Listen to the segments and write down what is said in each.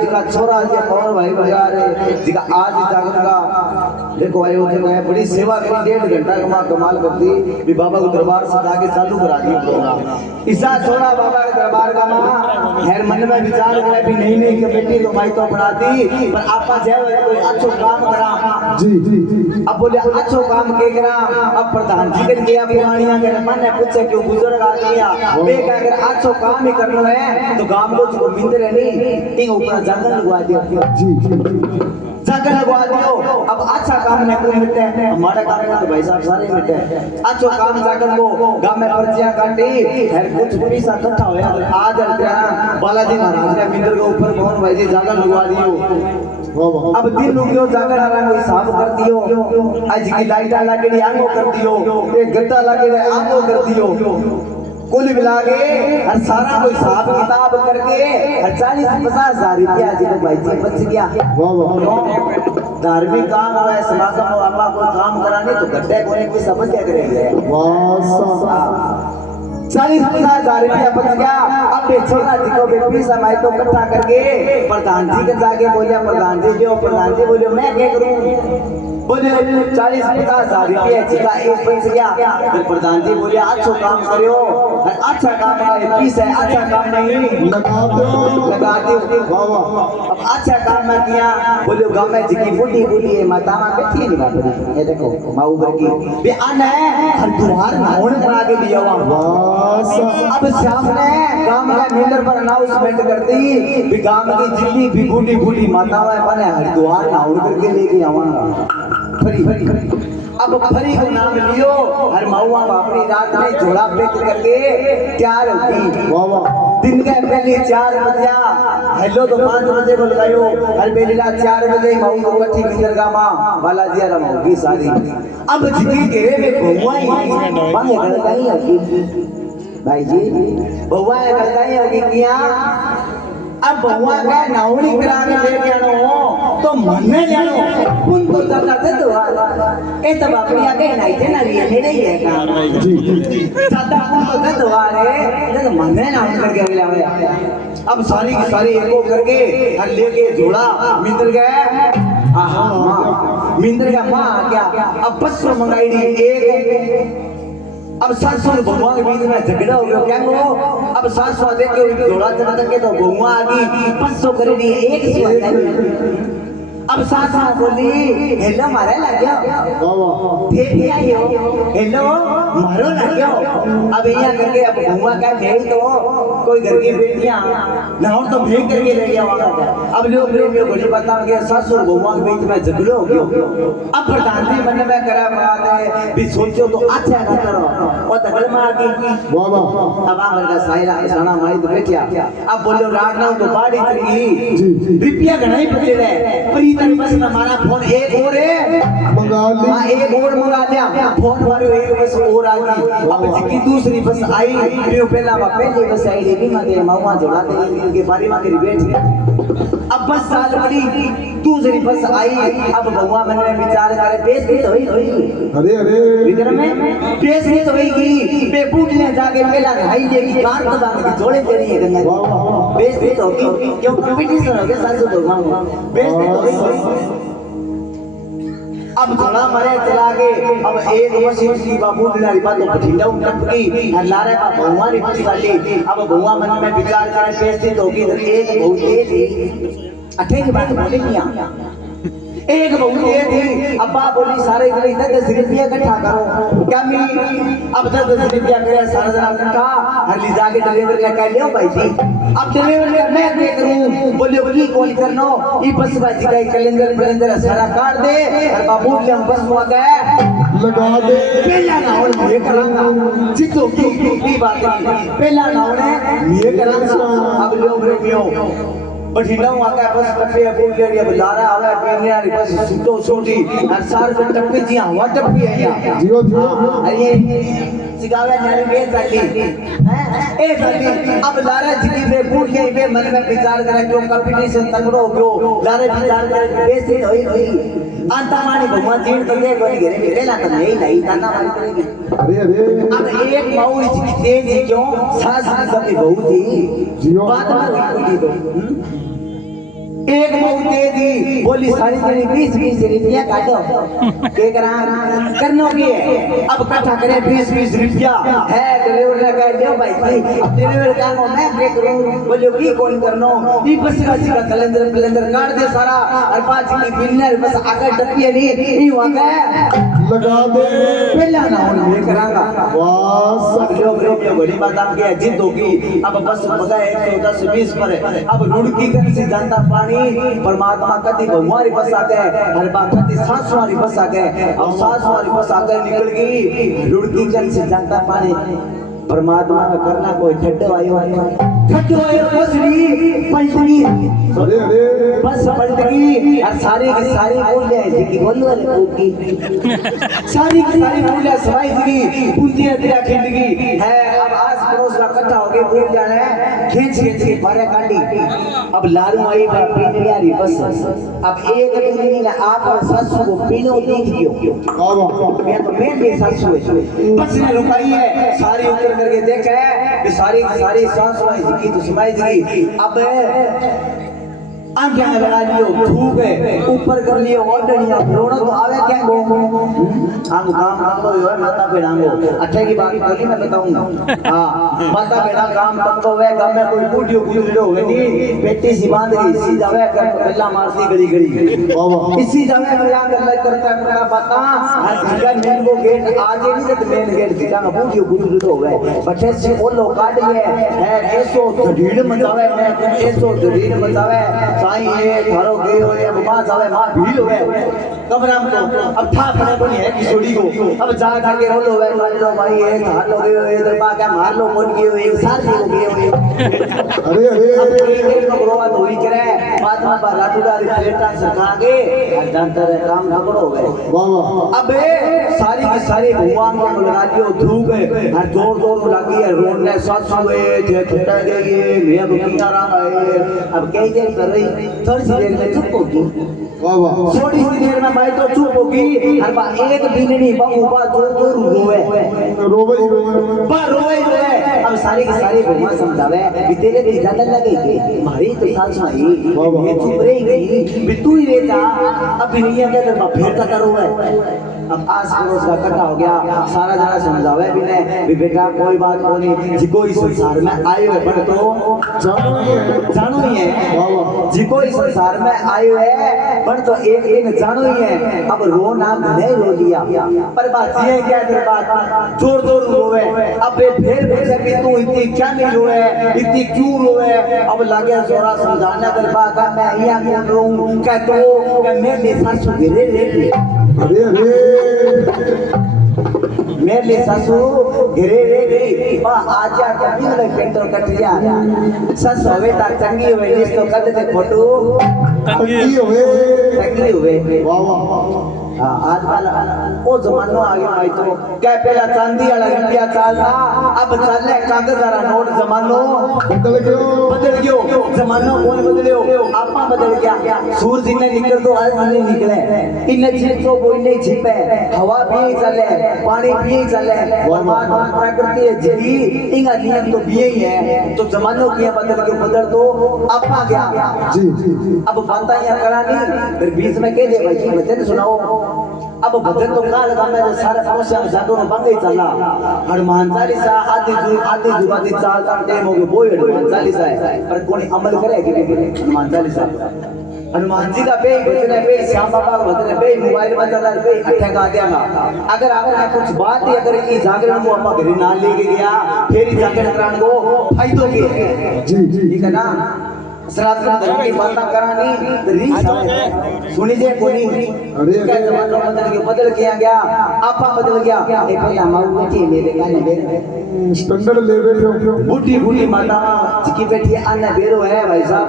जिका छोरा के और भाई भैया रे जिका आज जागरण का देखो आयोजन है बड़ी सेवा करी 1.5 घंटा कमाल करती भी बाबा को दरबार सजा के चालू करा दिया प्रोग्राम इसा छोरा बाबा के दरबार का मां हर मन में विचार करे भी नहीं के बेटी तो माई तो बनाती पर आपा जय कोई अच्छो काम करा जी अब बोले अच्छो काम के करा अब प्रधान जी के गया पुरानिया के मन ने पूछे क्यों बुजुर्ग आ गया बे का अगर अच्छो काम ही करना है तो गांव को जो मिंद रहनी तीन ऊपर जंगल लगवा दिया जी जंगल लगवा दियो अब अच्छा काम ने कोई मिटे हमारे काम में तो भाई साहब सारे मिटे अच्छो काम जाकर को गांव में पर्चियां काटी हर कुछ पैसा इकट्ठा होया आज बालाजी महाराज ने मिंदर के ऊपर कौन भाई जी जंगल लगवा दियो अब दिन रुकियो जाकर आराम को हिसाब कर दियो आज की लाइट लागेड़ी आंगो कर दियो एक गद्दा लागेड़ा आंगो कर दियो कुल मिला के हर सारा को हिसाब किताब करके 40-50 हजार रुपया जी को भाई जी बच गया धार्मिक काम हो समागम हो अम्मा को काम कराने तो गड्ढे कोने की समझ क्या करेंगे 40-50 हजार रुपया बच गया अब छोटा जी को बेटी समय तो इकट्ठा करके प्रधान जी के जाके बोलिया प्रधान जी जो प्रधान जी बोले मैं क्या करूं बोले 40-50 हजार रुपया जिका एक बच गया फिर प्रधान जी बोले अच्छा काम करियो अच्छा काम है पीस है अच्छा काम नहीं लगा दो अब अच्छा काम में किया बोले गांव में जिकी बूढ़ी बूढ़ी है माता मां बैठी नहीं बाप ये देखो माऊ घर की बे आना है हर दुहार नाउन करा के लिया बस अब शाम ने गांव में मीटर पर अनाउंसमेंट कर दी भी गांव की जितनी भी बूढ़ी बूढ़ी माताएं बने हर दुहार नाउन करके लेके आवांगा फरी अब फरी को नाम लियो हर महुआ अपनी रात में झोला पैक करके तैयार होती दिन के पहले 4 बजे हेलो तो 5 बजे को लगायो हर बेलीला 4 बजे मऊ को कठी मिंदरगा मां बालाजी आराम होगी सारी अब जिकी घेरे में बहुआई मांगे गड़गाई होगी भाई जी बहुआई गड़गाई होगी किया अब बहुआ का नाउनी करा के ले जानो तो मनने जानो उन तो जाता थे तो ए तब अपनी आगे नहीं थे ना ये नहीं है का जी जाता उन तो थे तो रे तो मनने नाउन करके ले आवे अब सारी की सारी एको करके हर लेके जोड़ा मिंदर गए आहा मिंदर का मां आ गया अब बस मंगाई दी एक अब सासुर भगवान के बीच में झगड़ा हो गया क्या हो अब सास स्वादे के जोड़ा चढ़ा के तो बहुआ आ गई 500 करेगी एक स्वाद अब सास बोली हेलो मारे लग गया फिर आयो हेलो मारो लग गया अब यहाँ करके अब बहुआ का भेज तो कोई घर की बेटियां ना हो तो भेज करके ले गया वहां अब लोग में बड़ी बता गया ससुर बहुआ के बीच में झगड़ा हो गया अब प्रधान जी मन में करा बात है भी सोचो तो अच्छा ना करो और दगड़ मार दी वाह वाह अब आवर का सायरा साना माई तो बेटिया अब बोलो राणा तो बाड़ी चली रुपया घणाई बचे रहे पर इधर बस हमारा फोन एक और है मंगा ले हां एक और मंगा लिया फोन वाले एक बस और आ गई अब जिकी दूसरी बस आई जो पहला पहली बस आई रे मते मावा जोड़ा दे के बारी में तेरी बैठ अब बस साल बड़ी दूसरी बस आई अब भगवान मन में विचार करे पेश भी तो हुई अरे अरे इधर में पेश भी तो हुई बे बूढ़े जाके पहला भाई लेगी कार तो बांध के जोड़े तेरी है गंगा पेश भी तो क्यों कंपटीशन हो गया सासू भगवान पेश भी तो अब थोड़ा मरे चला के अब एक मशीन की बाबू दिलारी बात तो बठिंडा टपकी लारे का भगवान की साली अब भगवान मन में विचार करे पेश तो होगी एक बहुत तेज अठे की बात बोले किया एक बहुत थी अब्बा बोली सारे इधर 10 रुपया इकट्ठा करो क्या मिली अब 10 रुपया करे सारा जना इकट्ठा हर ले जाके डिलीवर लेकर लियो भाई जी अब डिलीवर ले मैं दे करूं बोले बोली कौन करनो ई बस बाजी का कैलेंडर सारा काट दे और बाबू ले बस हुआ गया लगा दे पहला ना और ये करांगा जितो की बात पहला ना और ये करांगा अब लोग रेडियो बठिंडा आका बस टप्पे बोल ले बुला रहा आवे पेनिया बस सुतो छोटी हर सार से टप्पे जी हवा टप्पी है या जियो जियो अरे सिगावे नारी बे जाती ए जाती अब लारा जी बे बोल ले बे मन में विचार करे क्यों कंपटीशन तगड़ो गयो लारे विचार करे बेसी होई अंता मानी भगवान जीण तो दे कोई घेरे घेरे ला तो नहीं ताना मारी करेगी अरे अरे अब एक माऊ जी तेज क्यों सास की सब बहुत ही जियो बात में कोई तो एक बहुत तेजी बोली सारी तेरी 20 रुपया काटो के करा करनो की है अब इकट्ठा करे 20 रुपया है डिलीवर ने कह दियो भाई अब डिलीवर का मैं के करूं बोलियो की कौन करनो ई बस का कैलेंडर काट दे सारा और 5 की विनर बस आगे डपिए नहीं ई वाके लगा दे पहला ना हो ये करांगा वाह सब लोग बड़ी बात आप के जिद होगी अब बस पता है 110 20 पर है अब रुड़की कर सी जनता पानी परमात्मा कति भगवान बस आ गए हर बात कति सांस वाली बस आ गए अब सांस वाली बस आ गए निकल गई रुड़की कर सी जनता पानी परमात्मा का करना कोई ठट्ठो आयो बसरी पलटगी अरे अरे बस पलटगी और सारी की सारी बोल जाए जी बोलो अरे ओकी सारी की सारी बोल जाए सवाई जी बुंदियां तेरा खिंडगी है अब आस पड़ोस का इकट्ठा हो गए बोल जाना है खींच के बारे काटी अब लारू आई पीने वाली बस अब एक दिन ने आप और ससु को पीनो देख दियो मैं भी ससु है बस ने रुकाई है सारी उतर करके देखा है कि सारी सांस वाली की तो सुनाई दी अब आंखें लगा लियो धूप है ऊपर कर लियो ओडनिया रोना तो आवे क्या गो हम काम करतो है माता बेड़ांगो अच्छे की बात बोली मैं बताऊंगा हां माता बेड़ा काम करतो है गांव में कोई बूढ़ी गुजरो है नी बेटी सी बांध गई सी जावे कर पल्ला मारती गड़ी वाह इसी जावे बयान करता करता बाता हर जगह मेन वो गेट आज ही नहीं तो मेन गेट दिखा बूढ़ी गुजरो है बच्चे से वो लोग काट गए है ऐसो धड़ीड़ मचावे मैं ऐसो धड़ीड़ मचावे साईं ये थारो गयो ये मां जावे मां भीड़ होवे कमरा में तो अब था पड़े कोनी है किशोरी को अब जा के रोलो होवे मान लो भाई ये थार लो गयो ये दरबा के मार लो मोन गयो एक साथ हो गयो अरे अरे एक लोग रोवा तो ही करे बाद में रातुदारी प्लेटा सरका के जानता है काम पकड़ो गए वाह वाह अब सारी की सारी भगवान को लगा दियो धूप है हर जोर लगी है रोड ने साथ हुए जे छुटा गई है मैं बुकिया रहा है अब कई देर कर रही थोड़ी सी देर में चुप होगी वाह वाह थोड़ी सी देर में भाई तो चुप होगी हर बार एक भी नहीं बाबा जोर रोवे रोवे अब सारी की सारी भगवान समझावे भी तेरे की ज्यादा लगेगी हमारी तो साथ में ये चुप रहेगी भी तू ही रहता अब दुनिया के अंदर फेरता करो है अब आस पड़ोस का इकट्ठा हो गया सारा जना समझावे भी ने भी बेटा कोई बात नहीं जी कोई संसार में आए हुए पर तो जानो ही है वाह वाह जी कोई संसार में आए हुए पर तो एक जानो ही है अब रो नाम नहीं रो लिया पर बात ये क्या तेरी बात जोर रोवे अब फिर से भी तू इतनी क्या नहीं रोवे इतनी क्यों रोवे अब लगे जोरा समझाना तेरी बात मैं यहाँ क्यों रोऊं क्या तो मैं मेरा सुगिरे रे अरे अरे मेरे सासू घिरे रे गई बा आजा कभी ले पेट्रोल कट जा सस होवे ता चंगी होवे जिस तो कद से फोटो चंगी हुए वाह वाह हां आजकल वो जमानो आ गया भाई तो क्या पहला चांदी वाला रुपया चलता अब चले कागज वाला नोट जमानो बदल गयो जमानो कौन बदलियो आपा बदल गया सूरज ने निकल तो आज नहीं निकले इन छिप तो कोई नहीं छिपे हवा भी चले पानी भी चले परमात्मा प्रकृति है जी इंगा नियम तो भी ही है तो जमानो किया बदल तो आपा गया जी अब बातें यहाँ करानी फिर बीच में कह दे भाई भजन सुनाओ अब भजन तो काल का मैं सारे पड़ोसियों में जादू में बंद ही चला हनुमान चालीसा आधी जुबानी चाल टाइम हो गए वो हनुमान चालीसा है पर कोई अमल करेगी हनुमान चालीसा हनुमान जी का पे भजन है पे श्याम बाबा का भजन है पे मोबाइल में चला पे अठे का देगा अगर आपने कुछ बात है अगर ये जागरण को अपना घर ना लेके गया फिर जागरण कराने को फायदो के जी ठीक है ना सनातन धर्म की बात करानी रीस सुनी जे कोनी अरे क्या जमाना बदल किया गया आपा बदल गया ए पहला माऊ बेटी मेरे काने बेरो स्टैंडर्ड ले बैठे हो बूढ़ी माता जिकी बेटी आने बेरो है भाई साहब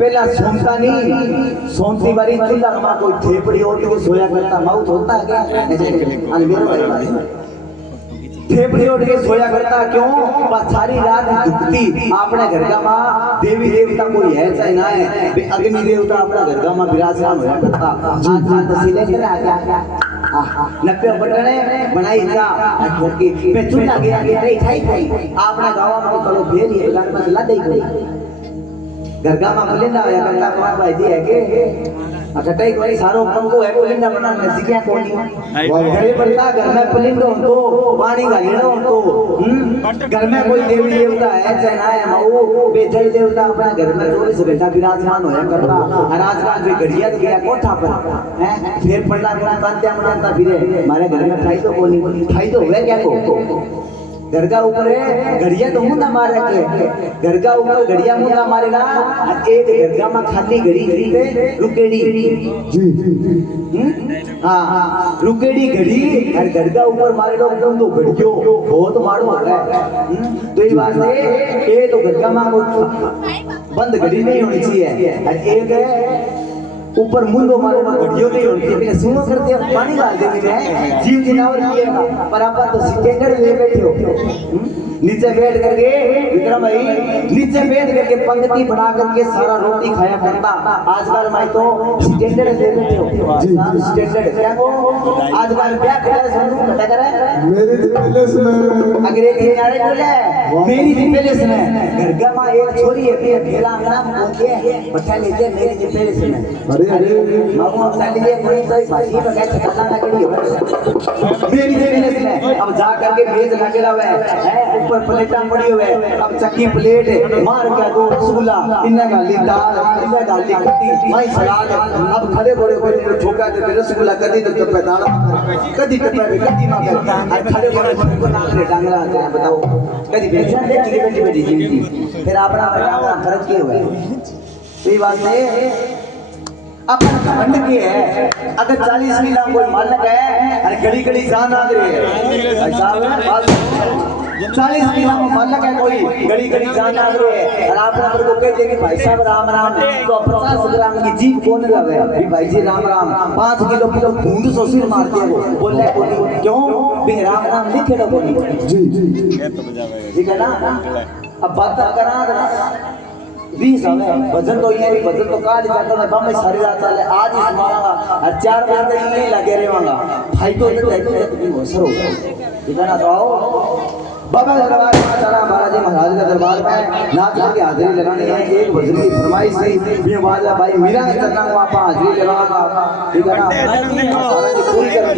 पहला सोमता नहीं सोमती बारी चूल्हा में कोई ठेपड़ी ओट के सोया करता माऊ होता है क्या आने बेरो भाई ठेपड़ी उठ के सोया करता क्यों बस सारी रात दुखती अपने घर का माँ देवी देवता कोई है चाहे ना है अग्नि देवता अपना घर का माँ विराजमान होया करता आज तसीले कर आ गया नप्पे बटने बनाई जा ठोकी पे चूल्हा गया के नहीं खाई अपना गांव में चलो फेर ये लान में ला दे गई घर का मां पुलिंदा होया करता कुमार भाई जी है के अच्छा टई कोई सारो पंको है पुलिंदा बनाने सीखिया कोनी घरे बनता घर में पुलिंदो तो पानी गालीड़ो तो घर में कोई देवी देवता है चाहे ना है वो बेजल देवता अपना घर में 24 घंटा विराजमान होया करता और आजकल भी घड़िया गया कोठा पर हैं फिर पड़ला गुना तांत्या मनाता फिरे हमारे घर में फायदो कोनी फायदो हुआ क्या को घर का ऊपर है घड़िया तो मुंडा मारे के घर का ऊपर घड़िया मुंडा मारेगा एक घर का में खाली घड़ी पे रुकेड़ी हाँ रुकेड़ी घड़ी और घर का ऊपर मारे लोग तो घड़ियो बहुत मारो हो रहा है तो ये बात है ये तो घर का मां को बंद घड़ी नहीं होनी चाहिए और एक है ऊपर मुंडो मारो में घड़ियों नहीं होती है पहले सुनो करते हैं पानी डाल देते हैं जीव जनावर ये पर आप तो सिकेंडर ले बैठे हो नीचे बैठ करके विक्रम भाई नीचे बैठ करके पंक्ति बना करके सारा रोटी खाया करता आजकल मैं तो स्टैंडर्ड ले बैठे हो स्टैंडर्ड क्या को आजकल क्या करे सुनो बता करे मेरे पहले से अगर एक यारे बोले मेरी जी पहले से घर का मां एक छोरी है फिर मेरा नाम बोलते बच्चा लेते मेरी जी पहले से अरे मामू चल लिए कोई तो भाजी बगैर चकला लगड़ी हो मेरी जी पहले से अब जा करके मेज लगेला हुआ है ऊपर प्लेटा पड़ी हुई है अब चक्की प्लेट मार के दो रसगुल्ला इन्ने गाली दाल इन्ने गाली खट्टी माई सलाद अब खड़े बड़े बड़े ठोका के रसगुल्ला कदी तो पैदाल कदी कदी ना कर खड़े बड़े को नाक रे डांगरा आते बताओ कदी बेचना दे की बेटी बेटी जिंदगी फिर अपना अपना फर्ज के हुए तो ये बात है अपन घमंड के है अगर 40 मीला कोई मालक है अरे घड़ी घड़ी जान आ रही है भाई साहब 40 मीला में मालक है कोई घड़ी घड़ी जान आ रही है और आप नंबर को कहते कि भाई साहब राम राम तो 50 ग्राम की जीप कौन रहे अभी भाई जी राम राम 5 किलो किलो भूंड सो सिर मार दिया वो बोल रहे बोली क्यों भी राम राम लिखे तो बोली जी ठीक है ना अब बात करा 20 है वजन तो ये वजन तो काल जाता है बम सारी रात चले आज ही सुनाऊंगा और 4 बजे तक यही लगे रहेगा भाई तो सर हो ठीक है ना तो आओ बाबा दरबार में चला महाराज महाराज का दरबार में नाच करके हाजिरी लगानी है एक भजन की फरमाइश थी ये बात भाई मीरा के चरणों में आप हाजिरी लगाओगा ठीक है ना सारा पूरी कर